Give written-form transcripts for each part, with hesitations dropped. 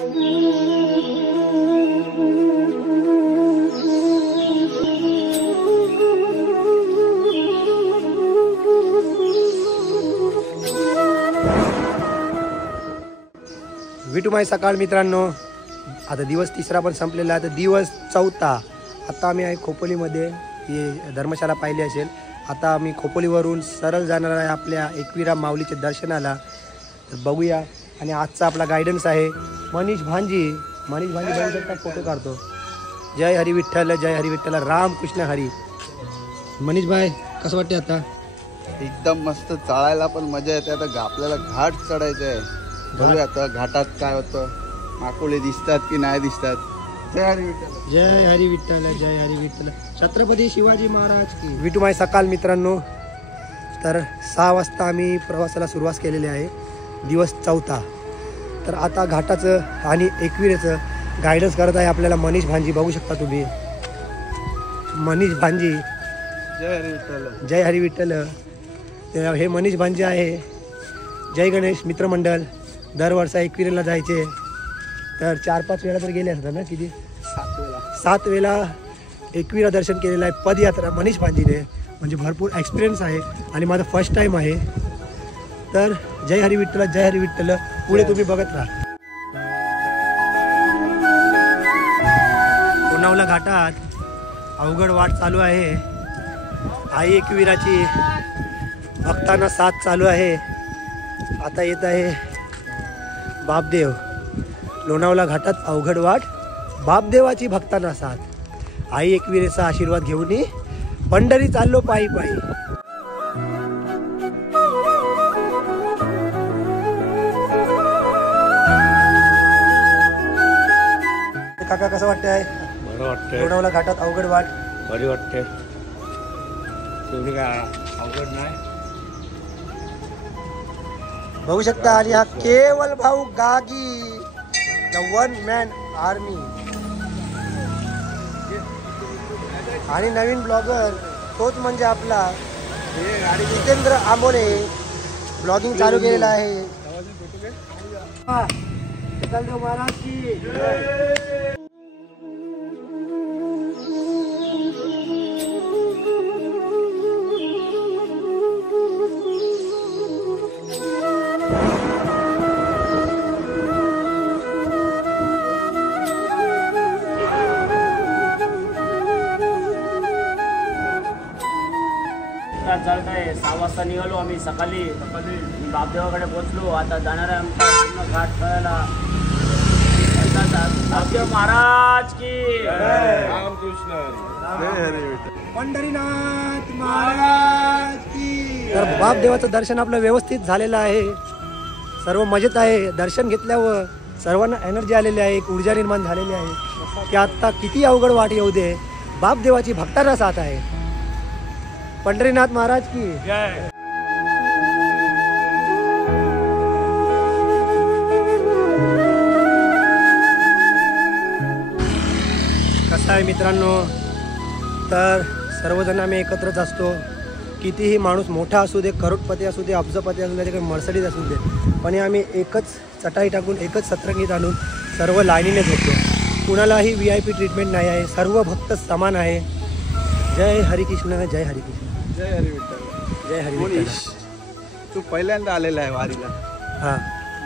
विठुमाई सकाळ मित्रांनो, आता दिवस तिसरा पण संपलेला आहे, आता दिवस चौथा. आता आम्ही आहे खोपोलीमध्ये, ही धर्मशाला पाहिली असेल. आता आम्ही खोपोलीवरून सरळ जाणार आहे आपल्या एकविरा माऊलीच्या दर्शनाला. तर बघूया. आणि आजचा आपला गायडन्स आहे मनीष भांजी. मनीष भांजी बघू शकता, फोटो काढतो. जय हरी विठ्ठल, जय हरी विठ्ठल, रामकृष्ण हरी. मनीष भाई कसं वाटते आता? एकदम मस्त, चालायला पण मजा येते. आता आपल्याला घाट चढायचं आहे. बघूया आता घाटात काय होतं, माकुळे दिसतात की नाही दिसतात. जय हरी विठ्ठल, जय हरी विठ्ठल, जय हरी विठ्ठल, छत्रपती शिवाजी महाराज की. विठुमाई सकाळ मित्रांनो, तर 6 वाजता आम्ही प्रवासाला सुरुवात केलेली आहे, दिवस चौथा. तर आता घाटाचं आणि एकविरेचं गायडन्स करत आहे आपल्याला मनीष भांजी. बघू शकता तुम्ही मनीष भांजी. जय हरी विठ्ठल, जय हरी विठ्ठल. हे मनीष भांजी आहे. जय गणेश मित्रमंडळ. दरवर्षा एकविरेला जायचे, तर 4-5 वेळा तर गेले असतात ना, किती 7 वेळा एकविरा दर्शन केलेलं आहे पदयात्रा मनीष भांजीने. म्हणजे भरपूर एक्सपिरियन्स आहे आणि माझा फर्स्ट टाईम आहे. तर जय हरी विठ्ठल, जय हरी विठ्ठल. पुढे तुम्ही बघत राहा. लोणावळा घाटात अवघड वाट चालू आहे. आई एकविराची भक्तांना साथ चालू आहे. आता येत आहे बापदेव. लोणावळा घाटात अवघड वाट, बापदेवाची भक्तांना साथ. आई एकविरेचा आशीर्वाद घेऊन पंढरी चाललो पायी पायी. काका कसं वाटतंय? बरं वाटतंय. लोणावळा घाटात अवघड वाट बरी वाटते. तेवढी काय अवघड नाही. बघू शकता. आणि हा केवल भाऊ गागी, द वन मॅन आर्मी. आणि नवीन ब्लॉगर तोच म्हणजे आपला जितेंद्र आंबोले. ब्लॉगिंग चालू केलेला आहे. विठ्ठलदेव महाराज की. चालत आहे. 6 वाजता निघालो आम्ही सकाळी. बापदेवाकडे पोहोचलो. आता जाणार आहे आमचा पूर्ण घाट करायला. बापदेव महाराज की, रामकृष्ण जय हरी विठ्ठल, पंढरीनाथ महाराज की. तर बापदेवाचं दर्शन आपलं व्यवस्थित झालेलं आहे. सर्व मजेत आहे. दर्शन घेतल्यावर सर्वांना एनर्जी आलेली आहे, एक ऊर्जा निर्माण झालेली आहे की आता किती अवघड वाट येऊ दे, बापदेवाची भक्तांना साथ आहे. पंढरीनाथ महाराज की जय. कसं आहे मित्रांनो, तर सर्वजण आम्ही एकत्रच असतो. कितीही माणूस मोठा असू दे, करोडपती असू दे, अब्जपती असू दे, त्याच्याकडे मर्सडीज असू दे, पण आम्ही एकच चटाई टाकून एकच सत्रंगीत आणून सर्व लाईनीने झोपतो. कुणालाही VIP ट्रीटमेंट नाही आहे. सर्व भक्त समान आहे. जय हरिकृष्ण, जय हरिकृष्ण, जय हरी विठ्ठल, जय हरी विठ्ठल. तू पहिल्यांदा आलेला आहे वारीला. हां,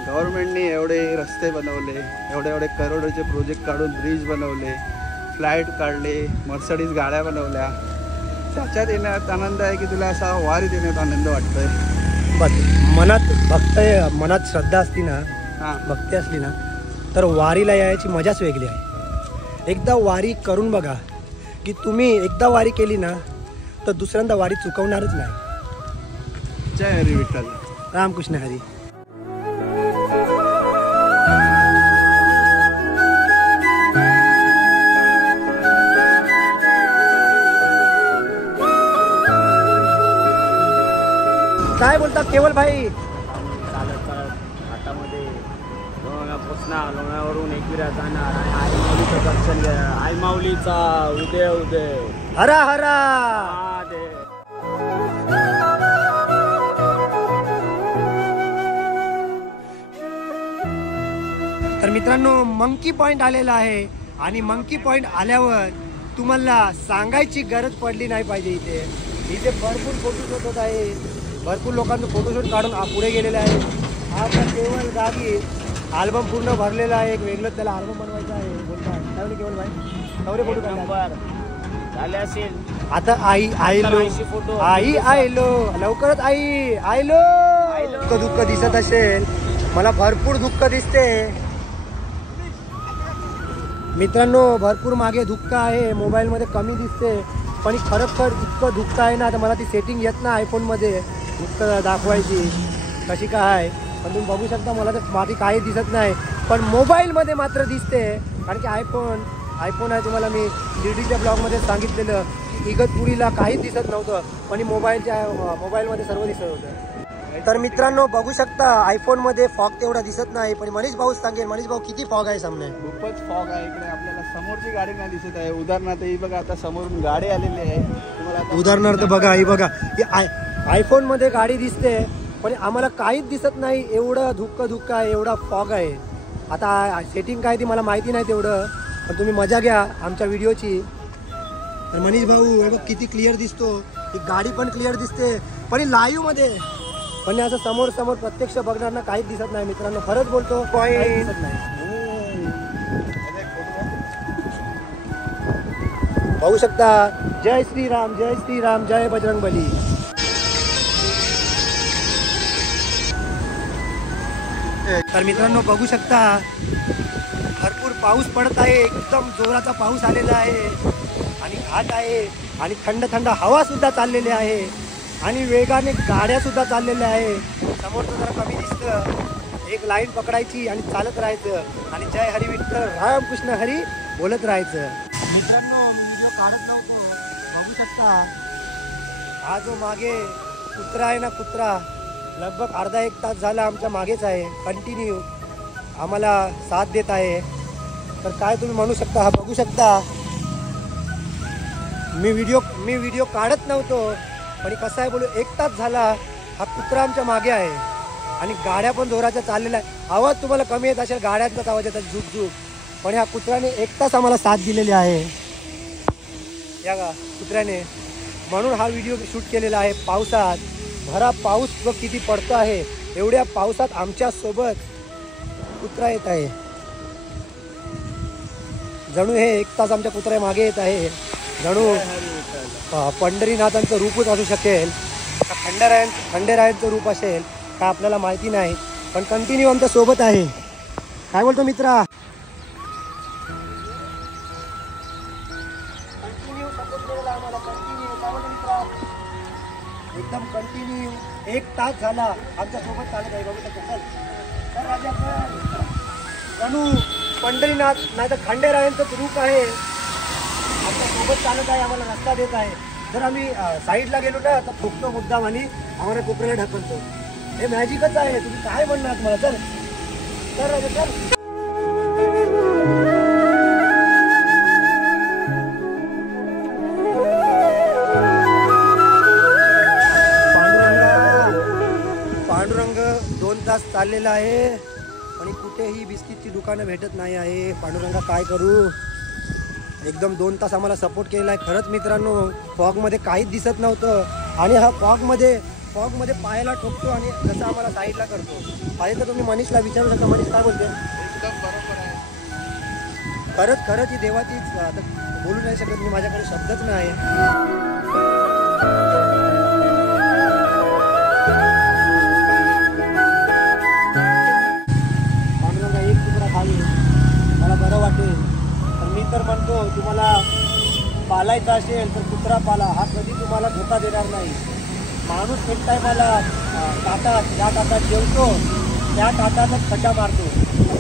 गव्हर्नमेंटने एवढे रस्ते बनवले, एवढे करोडोचे प्रोजेक्ट काढून ब्रिज बनवले, फ्लाईट काढले, मर्सडीज गाड्या बनवल्या. त्याच्यात येण्यात आनंद आहे की तुला असा वारीत येण्यात आनंद वाटतोय? बस मनात श्रद्धा असली ना, भक्ती असली ना, तर वारीला यायची मजाच वेगळी आहे. एकदा वारी करून बघा की तुम्ही एकदा वारी केली ना तर दुसऱ्यांदा वारी चुकवणारच नाही. जय हरी विठ्ठल, रामकृष्ण हरी. काय बोलतात केवल भाई? चालत घाटामध्ये लोणावळा पोचणार. लोणावळ्यावरून एकविरा जाणार आणि आई माऊलीचं दर्शन घेणार. आई माऊलीचा उदय उदय हरा हरा. तर मित्रांनो मंकी पॉइंट आलेला आहे आणि मंकी पॉइंट आल्यावर तुम्हाला सांगायची गरज पडली नाही पाहिजे. इथे भरपूर फोटोशूट होत आहे. भरपूर लोकांचं फोटोशूट काढून पुढे गेलेले आहे. हा तर केवळ जागी अल्बम पूर्ण भरलेला आहे. एक वेगळंच त्याला अल्बम बनवायचा आहे बोलतात. त्यावेळी केवळ भाई नवरे फोटो काढले झाले असेल. आता आई आयलो 80 फोटो. आई आयलो लवकरच आई आयलो. दुःख दिसत असेल मला भरपूर दुःख दिसते मित्रांनो. भरपूर मागे दुःख आहे. मोबाईलमध्ये कमी दिसते पण खरोखर इतकं दुःख आहे ना. आता मला ती सेटिंग येत ना आयफोनमध्ये दुःख दाखवायची कशी काय. पण तुम्ही बघू शकता मला तर माझी काही दिसत नाही पण मोबाईलमध्ये मात्र दिसते. कारण की आयफोन आहे. तुम्हाला मी डीडीच्या ब्लॉगमध्ये सांगितलेलं की इगतपुरीला काहीच दिसत नव्हतं पण मोबाईलमध्ये सर्व दिसत होतं. तर मित्रांनो बघू शकता आयफोनमध्ये फॉग तेवढा दिसत नाही पण मनीष भाऊ सांगेल. मनीष भाऊ किती फॉग आहे सामने. खूपच फॉग आहे इकडे. आपल्याला समोरची गाडी नाही दिसत आहे. उदाहरणार्थ ही बघा आता समोरून गाडी आलेली आहे. तुम्हाला आता उदाहरणार्थ बघा ही बघा आयफोनमध्ये गाडी दिसते पण आम्हाला काहीच दिसत नाही. एवढं दुःख आहे. एवढा फॉग आहे. आता सेटिंग काय ती मला माहिती नाही तेवढं पण तुम्ही मजा घ्या आमच्या व्हिडिओची. तर मनीष भाऊ हे बघ किती क्लिअर दिसतो. ही गाडी पण क्लिअर दिसते पण लाईव्ह मध्ये पण असं समोर प्रत्यक्ष बघणाऱ्यांना काहीच दिसत नाही. मित्रांनो खरंच बोलतो काहीच दिसत नाही. पाहू शकता. जय श्रीराम जय बजरंगबली. तर मित्रांनो बघू शकता भरपूर पाऊस पडत आहे. एकदम जोराचा पाऊस आलेला आहे आणि घाट आहे आणि थंड हवा सुद्धा चाललेली आहे आणि वेगाने गाड्या सुद्धा चाललेल्या आहे. समोरचं जरा कमी दिसतं. एक लाईन पकडायची आणि चालत राहायचं आणि जय हरी विठ्ठल रामकृष्ण हरी बोलत राहायचं. मित्रांनो मी व्हिडिओ काढत नव्हतो. बघू शकता हा जो मागे कुत्रा आहे ना कुत्रा लगभग अर्धा एक तास झाला आमच्या मागेच आहे. कंटिन्यू आम्हाला साथ देत आहे. तर काय तुम्ही म्हणू शकता. हा बघू शकता मी व्हिडिओ काढत नव्हतो पण कसं आहे बोलू 1 तास झाला हा कुत्रा आमच्या मागे आहे आणि गाड्या पण जोराच्या चाललेल्या आहे. आवाज तुम्हाला कमी येत असेल. गाड्यांचाच आवाज येतात झुक पण ह्या कुत्र्याने 1 तास आम्हाला साथ दिलेली आहे. या का कुत्र्याने म्हणून हा व्हिडिओ शूट केलेला आहे. पावसात भरा पाऊस व किती पडतो आहे. एवढ्या पावसात आमच्या सोबत कुत्रा येत आहे. जणू हे 1 तास आमच्या कुत्र्या मागे येत आहे. जणू पंढरीनाथांचं रूपच असू शकेल का खंडेरायांचं रूप असेल का आपल्याला माहिती नाही पण कंटिन्यू आमच्या सोबत आहे. काय बोलतो मित्रा. कंटिन्यू सपोर्ट केलेला आम्हाला. कंटिन्यू काय बोलतो मित्रा. एकदम कंटिन्यू 1 तास झाला आमच्या सोबत चालत आहे. बघू शकतो. तर राजा जणू पंढरीनाथ नाही तर खंडेरायांचंच रूप आहे. आमच्या सोबत चालत आहे. आम्हाला रस्ता देत आहे. जर आम्ही साईडला गेलो ना तर फुकतो मुद्दाम आणि आम्हाला कोपऱ्याला ढकलतो. हे मॅजिकच आहे. तुम्ही काय म्हणणार मला. तर राजा सर पांडुरंग 2 तास चाललेला आहे आणि कुठेही बिस्किटची दुकानं भेटत नाही आहे. पांडुरंगा काय करू. एकदम 2 तास आम्हाला सपोर्ट केलेला आहे. खरंच मित्रांनो फॉगमध्ये काहीच दिसत नव्हतं आणि हा फॉगमध्ये पायाला ठोकतो आणि जसं आम्हाला साईडला करतो. पाहिजे तर तुम्ही मनीषला विचारू शकता. मनीष काय बोलते. एकदम बरोबर आहे. खरंच ही देवाचीच. आता बोलू नाही शकत मी. माझ्याकडे शब्दच नाही. पांडुरंगा एक तुकडा खाली मला बरं वाटेल. मी तर म्हणतो तुम्हाला पालायचं असेल तर कुत्रा पाला. हा कधी तुम्हाला धोका देणार नाही. माणूस एक टायमाला ज्या ताटात जेवतो त्या ताटातच खड्डा मारतो.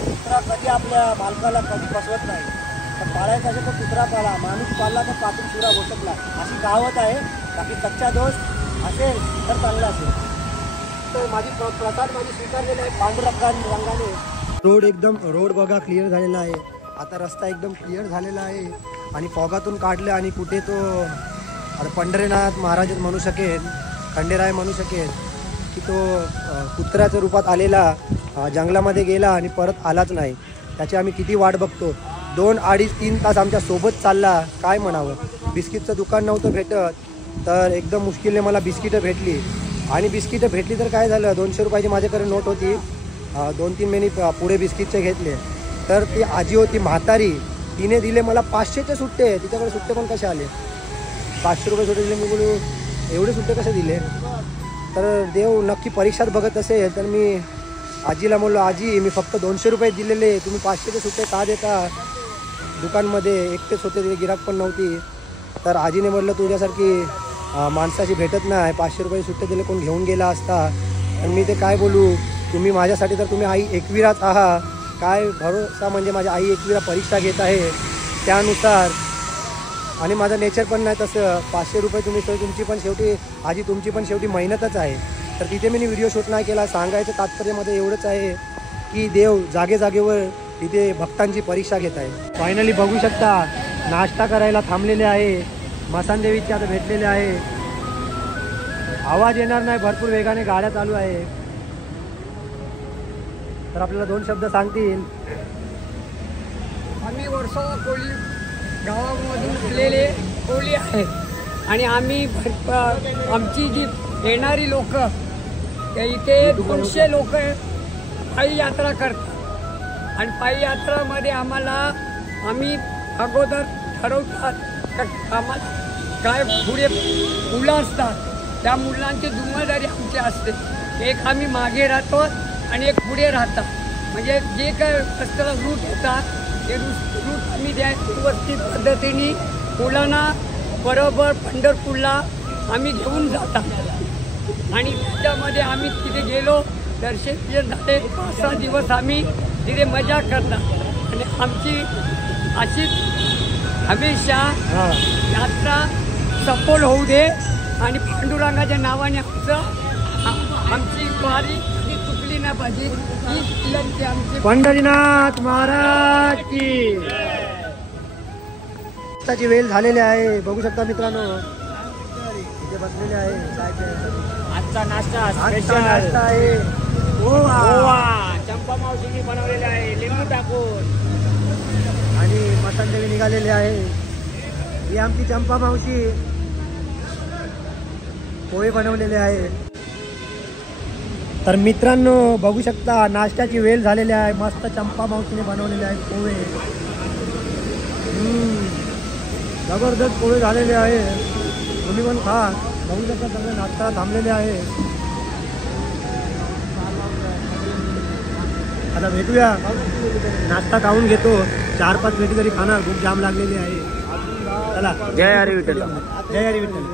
कुत्रा कधी आपल्या मालकाला कधी फसवत नाही. तर पाळायचं असेल तर कुत्रा पाला. माणूस पाळला तर पातून सुरा भोसकला अशी कहावत आहे. बाकी कच्चा दोष असेल तर चांगला असेल. तर माझी प्रसाद स्वीकारलेला आहे पांडुरंगाने. रोड बघा क्लिअर झालेला आहे. आता रस्ता एकदम क्लिअर झालेला आहे आणि फॉगातून काढलं आणि कुठे तो पंढरीनाथ महाराज म्हणू शकेल. खंडेराय म्हणू शकेल की तो कुत्र्याच्या रूपात आलेला जंगलामध्ये गेला आणि परत आलाच नाही. त्याची आम्ही किती वाट बघतो. 2, 2.5, 3 तास आमच्या सोबत चालला. काय म्हणावं, बिस्किटचं दुकान नव्हतं भेटत, तर एकदम मुश्किलने मला बिस्किटं भेटली. आणि बिस्किटं भेटली तर काय झालं, 200 रुपयाची माझ्याकडे नोट होती. 2-3 महिने पुढे बिस्किटचे घेतले. तर ती आजी होती म्हातारी, तिने दिले मला 500चे सुट्टे. तिच्याकडे सुट्टे पण कसे आले, 500 रुपये सुट्टे दिले. मी बोलू एवढे सुट्टे कसे दिले. तर देव नक्की परीक्षात बघत असेल. तर मी आजीला बोललो, आजी मी फक्त 200 रुपये दिलेले, तुम्ही 500चे सुट्टे का देता. दुकानमध्ये एकटेच होते, तिथे गिराक पण नव्हती. तर आजीने म्हटलं तुझ्यासारखी माणसाची भेटत नाही, 500 रुपये सुट्टे दिले कोण घेऊन गेला असता. आणि मी ते काय बोलू, तुम्ही माझ्यासाठी तर तुम्ही आई एकविराच आहात. काय भरोसा, म्हणजे माझी आई एकविरा परीक्षा घेत आहे त्यानुसार. आणि माझं नेचर पण नाही तसं. 500 रुपये तुम्ही तुमची पण शेवटी आजी, तुमची पण शेवटी मेहनतच आहे. तर तिथे मी व्हिडिओ शूट नाही केला. सांगायचं तात्पर्यामध्ये एवढंच आहे की देव जागे जागेवर तिथे भक्तांची परीक्षा घेत आहे. फायनली बघू शकता नाश्ता करायला थांबलेले आहे. मसानदेवीचे आता भेटलेले आहे. आवाज येणार नाही, भरपूर वेगाने गाड्या चालू आहे. तर आपल्याला 2 शब्द सांगतील. आम्ही वर्सोवा कोळी गावामधून उठलेले कोळी आहे आणि आम्ही आमची जी येणारी लोक इथे 200 लोक पायी यात्रा करतात. आणि पायी यात्रामध्ये आम्ही अगोदर ठरवतात आम्हाला काय पुढे मुलं असतात, त्या मुलांची जिम्मेदारी आमची असते. एक आम्ही मागे राहतो आणि एक पुढे राहतात. म्हणजे जे काय रस्त्याला रूट होतात ते रूट आम्ही व्यवस्थित पद्धतीने मुलांना बरोबर पंढरपूरला आम्ही घेऊन जातात. आणि त्याच्यामध्ये आम्ही तिथे गेलो, दर्शन झाले. 5-6 दिवस आम्ही तिथे मजा करतात. आणि आमची अशीच हमेशा यात्रा सफल होऊ दे. आणि पांडुरंगाच्या नावाने आमची वारी चुकली नाही पाहिजे, ही विनंती आमची. पंढरीनाथ महाराज की. नाश्त्याची वेळ झालेली आहे, बघू शकता मित्रांनो. इथे बसलेले आहे. काय आजचा नाश्ता आजचा स्पेशल नाश्ता आहे पोहा. चंपा मावशीने बनवलेला आहे लिंबू टाकून. आणि मसानदेवी निघालेली आहे. ही आमची चंपा मावशी पोहे बनवलेले आहे. तर मित्रांनो बघू शकता नाश्त्याची वेळ झालेली आहे. मस्त चंपा मावशीने बनवलेले आहेत पोहे. जबरदस्त पोहे झालेले आहे. तुम्ही पण खा. बघू शकता सगळे नाश्ता थांबलेले आहे. आता भेटूया. नाश्ता खाऊन घेतो. 4-5 मिनिट तरी खाणार, खूप जाम लागलेली आहे. चला. जय हरी विठ्ठल. जय Hari Vitthal.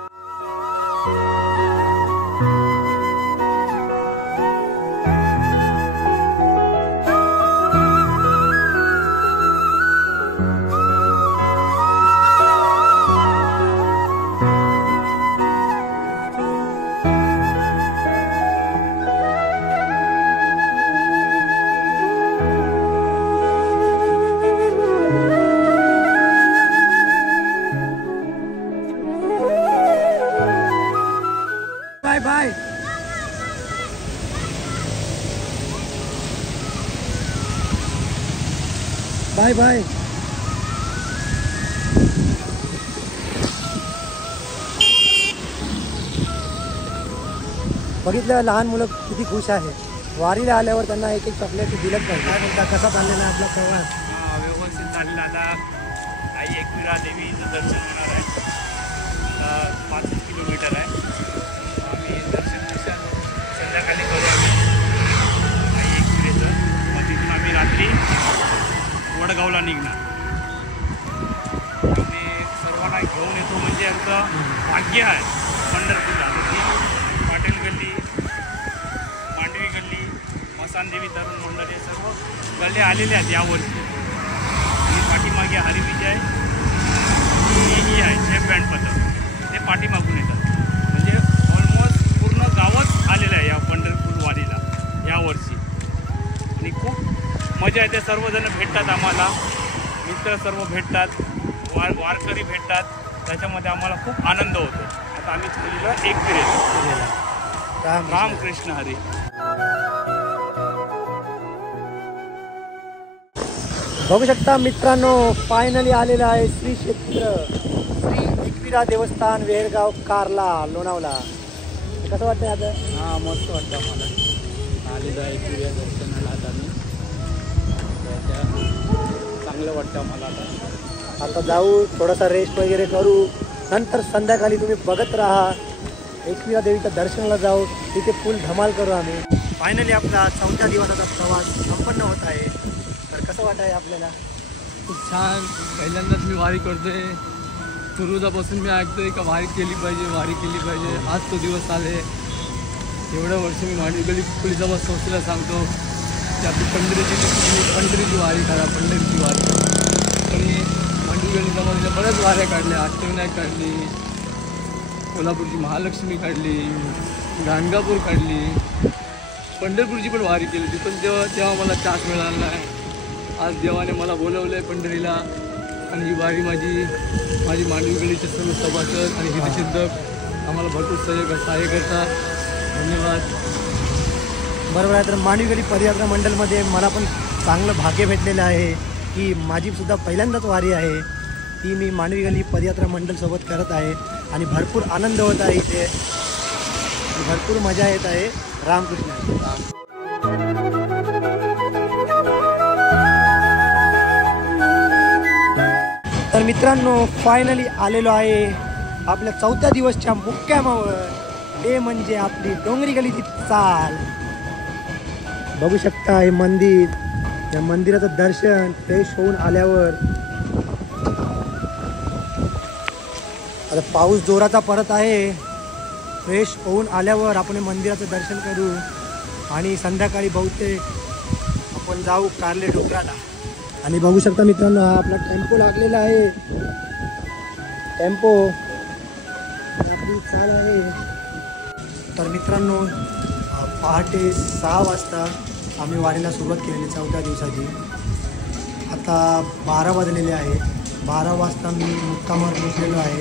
Bye. Bye bye. बघितलं लहान मुलं किती खुश आहे. वारीला आल्यावर त्यांना एक चॉकलेट दिलंच पाहिजे. काय म्हणता, कसा चाललेला आहे आपला प्रवास? व्यवस्थित चाललेला. आता आई एकविरा देवीचं दर्शन होणार आहे. 5 किलोमीटर आहे. आम्ही दर्शन संध्याकाळी करू आई एकविरेचं. मग तिथून आम्ही रात्री वडगावला निघणार. आम्ही सर्वांना घेऊन येतो, म्हणजे आमचं भाग्य आहे पंढरपूरला. पाटील गल्ली, मांडवी गल्ली, मसानदेवी तरुण मंडळी सर्व गल्ले आलेले आहेत यावर्षी. आणि पाठीमागे हरिविजय ही आहे शेफ बँड पथक, ते पाठीमागून येतात. म्हणजे ऑलमोस्ट पूर्ण गावच आलेलं आहे या पंढरपूर वारीला यावर्षी. आणि खूप मजा येते. सर्वजण भेटतात आम्हाला, मित्र सर्व भेटतात, वारकरी भेटतात. त्याच्यामध्ये आम्हाला खूप आनंद होतो. आता आम्ही चुकलेलं एक फिरेल. रामकृष्ण हरी. बघू शकता मित्रांनो, फायनली आलेलं आहे श्री क्षेत्र श्री एकविरा देवस्थान वेरगाव कारला लोणावळा. कसं वाटतंय आता? हां मस्त वाटतं मला. आलेलं आहे एकविरा दर्शनाला आता मी. चांगलं वाटतं मला आता जाऊ, थोडासा रेस्ट वगैरे करू, नंतर संध्याकाळी तुम्ही बघत राहा. एकविरा देवीच्या दर्शनाला जाऊ, तिथे फुल धमाल करू आम्ही. फायनली आपला 4थ्या दिवसाचा प्रवास संपन्न होत आहे. तर कसं वाटत आहे आपल्याला? खूप छान. पहिल्यांदाच मी वारी करतोय. पूर्वजापासून मी ऐकतोय का वारी केली पाहिजे, वारी केली पाहिजे. आज तो दिवस आले. एवढं वर्ष मी मांडवी पोलीस संस्थेला सांगतो की आपली पंढरीची वारी करा, पंढरीची वारी करा. आणि मांडवी गली समाजाच्या बऱ्याच वाऱ्या काढल्या. अष्टविनायक काढली, कोल्हापूरची महालक्ष्मी काढली, गाणगापूर काढली, पंढरपूरची पण वारी केली होती. पण तेव्हा मला चान्स मिळाला नाही. आज देवाने मला बोलवलं आहे पंढरीला. आणि ही वारी माझी मांडवी गलीचे सर्व सभासद आणि हितचिंतक आम्हाला भरपूर सहाय्य करतात. धन्यवाद. बरोबर आहे. तर मांडवी गली पदयात्रा मंडळमध्ये मला पण चांगलं भाग्य भेटलेलं आहे की माझीसुद्धा पहिल्यांदाच वारी आहे. ती मी मांडवी गली पदयात्रा मंडळसोबत करत आहे आणि भरपूर आनंद होत आहे इथे. भरपूर मजा येत आहे. रामकृष्ण. तर मित्रांनो, फायनली आलेलो आहे आपल्या 4थ्या दिवसच्या मुक्कामावर. ते म्हणजे आपली डोंगरी गलीची चाल. बघू शकता हे मंदिर. या मंदिराचं दर्शन फ्रेश होऊन आल्यावर, आता पाऊस जोराचा पडत आहे, फ्रेश होऊन आल्यावर आपण मंदिराचं दर्शन करू आणि संध्याकाळी बहुतेक आपण जाऊ कारले डोंगराला. आणि बघू शकता मित्रांनो, हा आपला टेम्पो लागलेला आहे. टेम्पो आपली चाल आहे. तर मित्रांनो, पहाटे 6 वाजता आम्ही वारीला सुरुवात केलेली 4थ्या दिवसाची. आता 12 वाजलेले आहे. 12 वाजता मी मुक्कामावर पोचलेलो आहे.